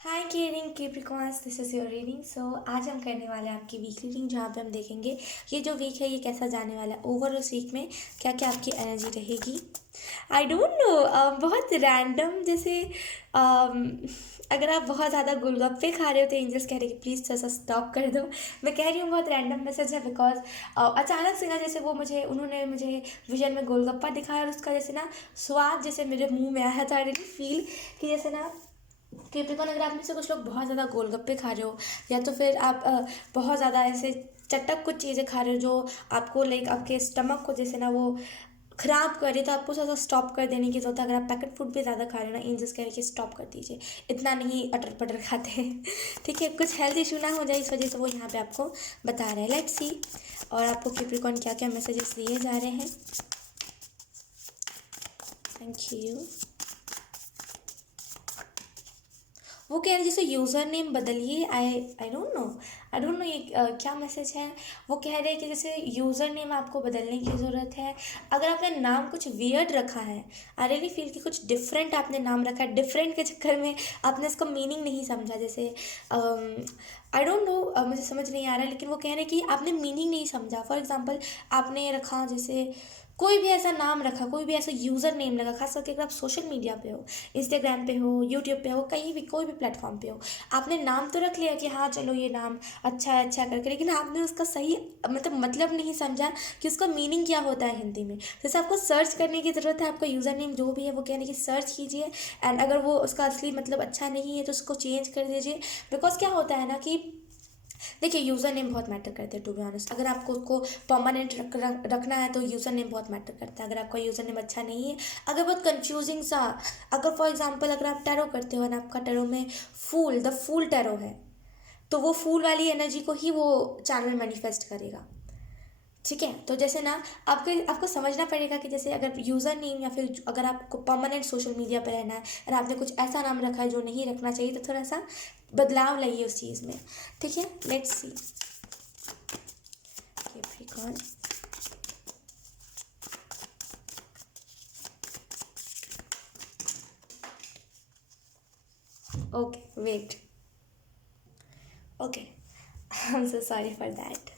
Hi caring Capricorns, this is your reading. So आज हम करने वाले हैं आपकी वीक रीडिंग, जहाँ पे हम देखेंगे ये जो वीक है ये कैसा जाने वाला है। ओवर उस वीक में क्या क्या आपकी एनर्जी रहेगी। आई डोंट नो, बहुत रैंडम जैसे अगर आप बहुत ज़्यादा गोलगप्पे खा रहे हो तो एंजल्स कह रहे हैं कि प्लीज़ थोड़ा सा स्टॉप कर दो। मैं कह रही हूँ बहुत रैंडम मैसेज है बिकॉज अचानक से ना जैसे वो उन्होंने मुझे विजन में गोलगप्पा दिखाया और उसका जैसे ना स्वाद जैसे मेरे मुंह में आया था। आई रियली फील कि जैसे ना कैप्रिकॉर्न, अगर आप में से कुछ लोग बहुत ज़्यादा गोलगप्पे खा रहे हो या तो फिर आप बहुत ज़्यादा ऐसे चटक कुछ चीज़ें खा रहे हो जो आपको लाइक आपके स्टमक को जैसे ना वो ख़राब कर रही है, तो आपको थोड़ा सा स्टॉप कर देने की ज़रूरत है। अगर आप पैकेट फूड भी ज़्यादा खा रहे हो ना, एंजल्स कह रहे कि स्टॉप कर दीजिए, इतना नहीं अटर पटर खाते हैं। ठीक है, कुछ हेल्थ इशू ना हो जाए इस वजह से वो यहाँ पे आपको बता रहे हैं। लेट्स सी और आपको कैप्रिकॉर्न क्या क्या मैसेजेस दिए जा रहे हैं। Thank you. वो कह रहे जैसे यूज़र नेम बदलिए। आई डोंट नो ये क्या मैसेज है। वो कह रहे हैं कि जैसे यूज़र नेम आपको बदलने की ज़रूरत है। अगर आपने नाम कुछ वियर्ड रखा है, आई रियली फील कि कुछ डिफरेंट आपने नाम रखा है, डिफरेंट के चक्कर में आपने इसका मीनिंग नहीं समझा। जैसे आई डोंट नो, मुझे समझ नहीं आ रहा है, लेकिन वो कह रहे हैं कि आपने मीनिंग नहीं समझा। फॉर एग्जाम्पल आपने रखा जैसे कोई भी ऐसा नाम रखा, कोई भी ऐसा यूज़र नेम लगा, खास करके अगर आप सोशल मीडिया पे हो, इंस्टाग्राम पे हो, यूट्यूब पे हो, कहीं भी कोई भी प्लेटफॉर्म पे हो, आपने नाम तो रख लिया कि हाँ चलो ये नाम अच्छा करके, लेकिन आपने उसका सही मतलब नहीं समझा कि उसका मीनिंग क्या होता है हिंदी में। जैसे आपको सर्च करने की ज़रूरत है। आपका यूज़र नेम जो भी है वो कहने की सर्च कीजिए, एंड अगर वो उसका असली मतलब अच्छा नहीं है तो उसको चेंज कर दीजिए। बिकॉज क्या होता है ना कि देखिए, यूज़र नेम बहुत मैटर करते हैं टू बी ऑनेस्ट। अगर आपको उसको परमानेंट रखना है तो यूज़र नेम बहुत मैटर करता है। अगर आपका यूज़र नेम अच्छा नहीं है, अगर बहुत कंफ्यूजिंग सा, अगर फॉर एग्जांपल अगर आप टैरो करते हो ना, आपका टैरो में द फूल टैरो है, तो वो फूल वाली एनर्जी को ही वो चैनल मैनिफेस्ट करेगा। ठीक है, तो जैसे ना आपको समझना पड़ेगा कि जैसे अगर यूज़र नेम या फिर अगर आपको परमानेंट सोशल मीडिया पर रहना है और आपने कुछ ऐसा नाम रखा है जो नहीं रखना चाहिए, तो थोड़ा सा बदलाव लाइए उस चीज़ में। ठीक है, let's see Capricorn. Okay, wait. Okay, I am so sorry for that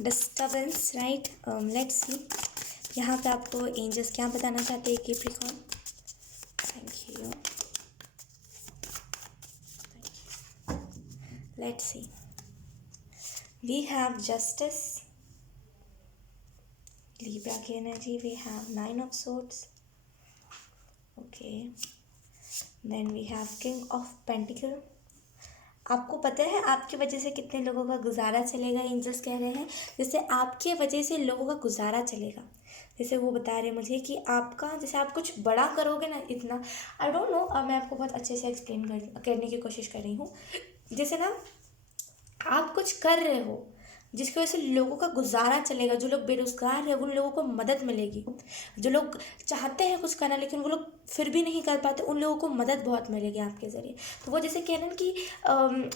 disturbance, right. Let's see यहाँ पे आपको एंजल्स क्या बताना चाहते हैं Capricorn. Thank you. Let's see, we have justice, Libra की energy, we have 9 of Swords, okay, then we have King of Pentacle। आपको पता है आपकी वजह से कितने लोगों का गुजारा चलेगा, एंजल्स कह रहे हैं जैसे आपकी वजह से लोगों का गुजारा चलेगा। जैसे वो बता रहे हैं मुझे कि आपका जैसे आप कुछ बड़ा करोगे ना इतना, आई डोंट नो, मैं आपको बहुत अच्छे से एक्सप्लेन करने की कोशिश कर रही हूँ। जैसे ना आप कुछ कर रहे हो जिसकी वजह से लोगों का गुजारा चलेगा। जो लोग बेरोजगार है उन लोगों को मदद मिलेगी। जो लोग चाहते हैं कुछ करना लेकिन वो लोग फिर भी नहीं कर पाते, उन लोगों को मदद बहुत मिलेगी आपके ज़रिए। तो वो जैसे कह रहे हैं कि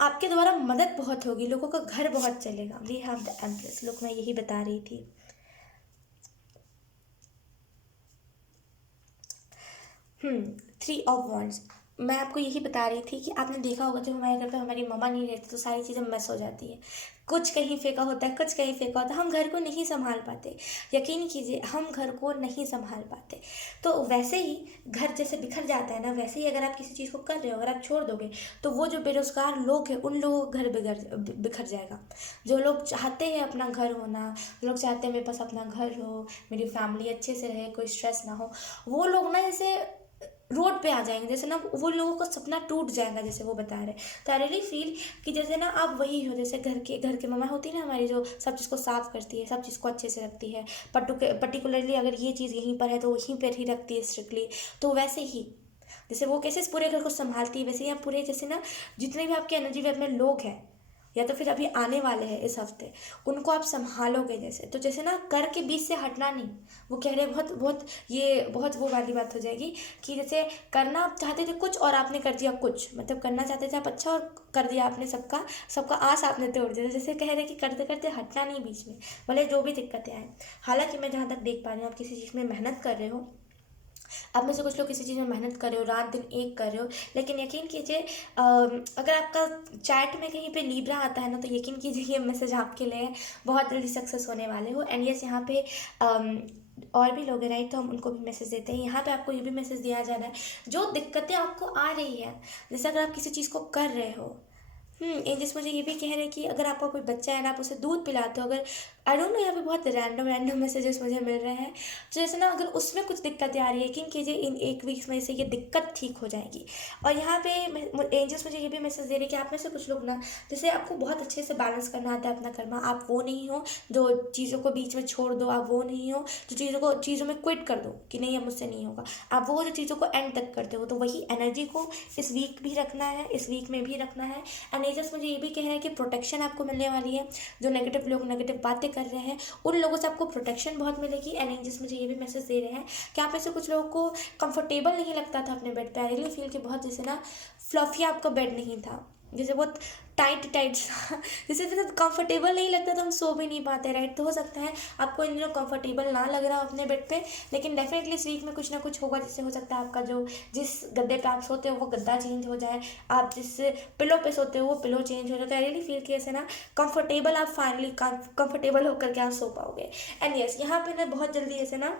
आपके द्वारा मदद बहुत होगी, लोगों का घर बहुत चलेगा। वी हैव द एम्प्रेस, लोग मैं यही बता रही थी। 3 of Wands, मैं आपको यही बता रही थी कि आपने देखा होगा जब हमारे घर पे हमारी मम्मा नहीं रहती तो सारी चीज़ें मिस हो जाती है। कुछ कहीं फेंका होता है, कुछ कहीं फेंका होता है, हम घर को नहीं संभाल पाते। यकीन कीजिए, हम घर को नहीं संभाल पाते। तो वैसे ही घर जैसे बिखर जाता है ना, वैसे ही अगर आप किसी चीज़ को कर रहे हो, अगर आप छोड़ दोगे तो वो जो बेरोजगार लोग हैं उन लोगों का घर बिखर जाएगा। जो लोग चाहते हैं अपना घर होना, जो लोग चाहते हैं मेरे पास अपना घर हो, मेरी फैमिली अच्छे से रहे, कोई स्ट्रेस ना हो, वो लोग ना जैसे रोड पे आ जाएंगे। जैसे ना वो लोगों का सपना टूट जाएगा, जैसे वो बता रहे। तो आई रियली फील कि जैसे ना आप वही हो, जैसे घर के मम्मा होती है ना हमारी, जो सब चीज़ को साफ करती है, सब चीज़ को अच्छे से रखती है। पर्टिकुलरली अगर ये चीज़ यहीं पर है तो वहीं पर ही रखती है स्ट्रिक्टली। तो वैसे ही जैसे वो कैसे पूरे घर को संभालती है, वैसे ही आप पूरे जैसे ना जितने भी आपके एनर्जी वे में लोग हैं या तो फिर अभी आने वाले हैं इस हफ्ते, उनको आप संभालोगे। जैसे तो जैसे ना कर के बीच से हटना नहीं। वो कह रहे हैं बहुत बहुत ये बहुत वो वाली बात हो जाएगी कि जैसे करना आप चाहते थे कुछ और आपने कर दिया कुछ, मतलब करना चाहते थे आप अच्छा और कर दिया आपने सबका सबका आस आपने तोड़ दिया। जैसे कह रहे हैं कि करते करते हटना नहीं बीच में, भले जो भी दिक्कतें आए। हालांकि मैं जहाँ तक देख पा रही हूँ आप किसी चीज़ में मेहनत कर रहे हो, आप में से कुछ लोग किसी चीज़ में मेहनत कर रहे हो, रात दिन एक कर रहे हो, लेकिन यकीन कीजिए अगर आपका चैट में कहीं पे लिब्रा आता है ना, तो यकीन कीजिए ये मैसेज आपके लिए है, बहुत जल्दी सक्सेस होने वाले हो। एंड यस, यहाँ पे और भी लोग हैं राइट, तो हम उनको भी मैसेज देते हैं। यहाँ पे आपको ये भी मैसेज दिया जा रहा है, जो दिक्कतें आपको आ रही है, जैसे अगर आप किसी चीज़ को कर रहे हो, एंजल्स मुझे ये भी कह रहे हैं कि अगर आपका कोई बच्चा है ना, आप उसे दूध पिलाते हो, अगर आई डोंट नो, यहाँ पे बहुत रैंडम रैंडम मैसेजेस मुझे मिल रहे हैं। तो जैसे ना, अगर उसमें कुछ दिक्कतें आ रही है, यकीन कीजिए इन एक वीक्स में से ये दिक्कत ठीक हो जाएगी। और यहाँ पे एंजल्स मुझे ये भी मैसेज दे रहे हैं कि आप में से कुछ लोग ना, जैसे आपको बहुत अच्छे से बैलेंस करना आता है अपना कर्मा, आप वो नहीं हो जो चीज़ों को बीच में छोड़ दो, आप वो नहीं हो जो चीज़ों में क्विट कर दो कि नहीं अब मुझसे नहीं होगा, आप वो जो चीज़ों को एंड तक करते हो। तो वही एनर्जी को इस वीक भी रखना है, इस वीक में भी रखना है। एंड एंजल्स मुझे ये भी कह रहे हैं कि प्रोटेक्शन आपको मिलने वाली है। जो नेगेटिव लोग नेगेटिव बातें कर रहे हैं, उन लोगों से आपको प्रोटेक्शन बहुत मिलेगी। एंड एंजल्स मुझे ये भी मैसेज दे रहे हैं कि आप में से कुछ लोगों को कंफर्टेबल नहीं लगता था अपने बेड पे। आई रियली फील कि बहुत जैसे ना फ्लफी आपका बेड नहीं था, जैसे बहुत टाइट टाइट सा जैसे कंफर्टेबल नहीं लगता तो हम सो भी नहीं पाते राइट। तो हो सकता है आपको इन दिनों कंफर्टेबल ना लग रहा हो अपने बेड पे, लेकिन डेफिनेटली इस वीक में कुछ ना कुछ होगा, जिससे हो सकता है आपका जो जिस गद्दे पे आप सोते हो वो गद्दा चेंज हो जाए, आप जिस पिलो पे सोते हो वो पिलो चेंज हो जाए। तो आई रियली फील कि ऐसे ना कंफर्टेबल, आप फाइनली कंफर्टेबल होकर के आप सो पाओगे। एंड यस, यहाँ पे ना बहुत जल्दी ऐसे ना,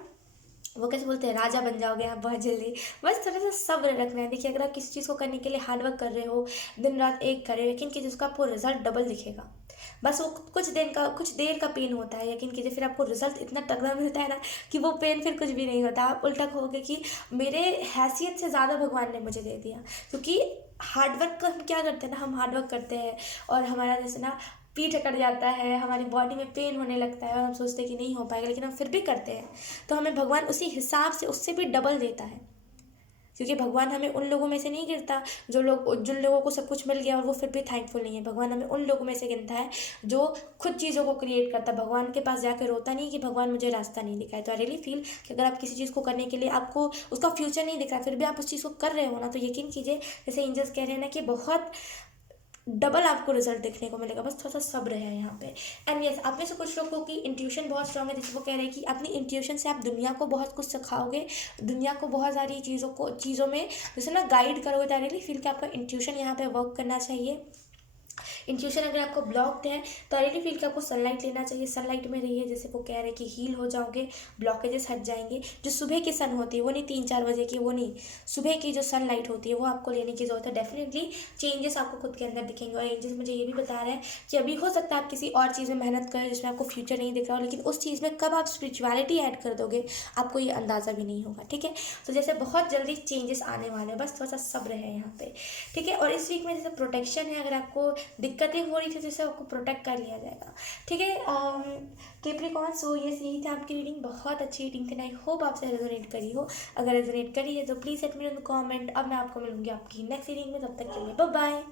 वो कैसे बोलते हैं, राजा बन जाओगे आप बहुत जल्दी। बस थोड़ा सा सब्र रखना है। देखिए, अगर आप किसी चीज़ को करने के लिए हार्डवर्क कर रहे हो, दिन रात एक कर रहे हो, यकीन कीजिए उसका आपको रिजल्ट डबल दिखेगा। बस वो कुछ देर का पेन होता है, यकीन कीजिए फिर आपको रिजल्ट इतना तगड़ा मिलता है ना कि वो पेन फिर कुछ भी नहीं होता। आप उल्टा कहोगे कि मेरे हैसियत से ज़्यादा भगवान ने मुझे दे दिया। क्योंकि हार्डवर्क का हम क्या करते हैं ना, हम हार्डवर्क करते हैं और हमारा जैसे ना पीठ अकड़ जाता है, हमारी बॉडी में पेन होने लगता है और हम सोचते हैं कि नहीं हो पाएगा, लेकिन हम फिर भी करते हैं। तो हमें भगवान उसी हिसाब से उससे भी डबल देता है। क्योंकि भगवान हमें उन लोगों में से नहीं गिनता जिन लोगों को सब कुछ मिल गया और वो फिर भी थैंकफुल नहीं है। भगवान हमें उन लोगों में से गिनता है जो खुद चीज़ों को क्रिएट करता है। भगवान के पास जाकर रोता नहीं कि भगवान मुझे रास्ता नहीं दिखाए। तो आई रियली फील कि अगर आप किसी चीज़ को करने के लिए आपको उसका फ्यूचर नहीं दिख रहा, फिर भी आप उस चीज़ को कर रहे हो ना, तो यकीन कीजिए जैसे एंजल्स कह रहे हैं ना कि बहुत डबल आपको रिजल्ट देखने को मिलेगा। बस थोड़ा सा सब्र है यहाँ पे। एंड यस, आप में से कुछ लोगों की इंट्यूशन बहुत स्ट्रांग है, जैसे वो कह रहे हैं कि अपनी इंट्यूशन से आप दुनिया को बहुत कुछ सिखाओगे, दुनिया को बहुत सारी चीज़ों में जैसे ना गाइड करोगे। तो आई रियली फील कि आपका इंट्यूशन यहाँ पे वर्क करना चाहिए। इंट्यूशन अगर आपको ब्लॉक्ड है तो आई रियली फील कि आपको सनलाइट लेना चाहिए, सनलाइट में रहिए। जैसे वो कह रहे हैं कि हील हो जाओगे, ब्लॉकेजेस हट जाएंगे। जो सुबह की सन होती है, वो नहीं 3-4 बजे की, वो नहीं, सुबह की जो सनलाइट होती है वो आपको लेने की जरूरत है। डेफिनेटली चेंजेस आपको खुद के अंदर दिखेंगे। और एंजल्स मुझे ये भी बता रहे हैं कि अभी हो सकता है आप किसी और चीज़ में मेहनत करें जिसमें आपको फ्यूचर नहीं दिख रहा हो, लेकिन उस चीज़ में कब आप स्पिरिचुअलिटी ऐड कर दोगे आपको ये अंदाज़ा भी नहीं होगा। ठीक है, तो जैसे बहुत जल्दी चेंजेस आने वाले हैं, बस थोड़ा सा सब्र है यहाँ पे। ठीक है, और इस वीक में जैसे प्रोटेक्शन है, अगर आपको दिक्कतें हो रही थी जैसे आपको प्रोटेक्ट कर लिया जाएगा। ठीक है कैप्रिकॉर्न, सो यही थी आपकी रीडिंग। बहुत अच्छी रीडिंग थी, आई होप आपसे रेजोनेट करी हो। अगर रेजोनेट करी है तो please let me know in the comment. अब मैं आपको मिलूंगी आपकी नेक्स्ट रीडिंग में, तब तक के लिए बाय बाय।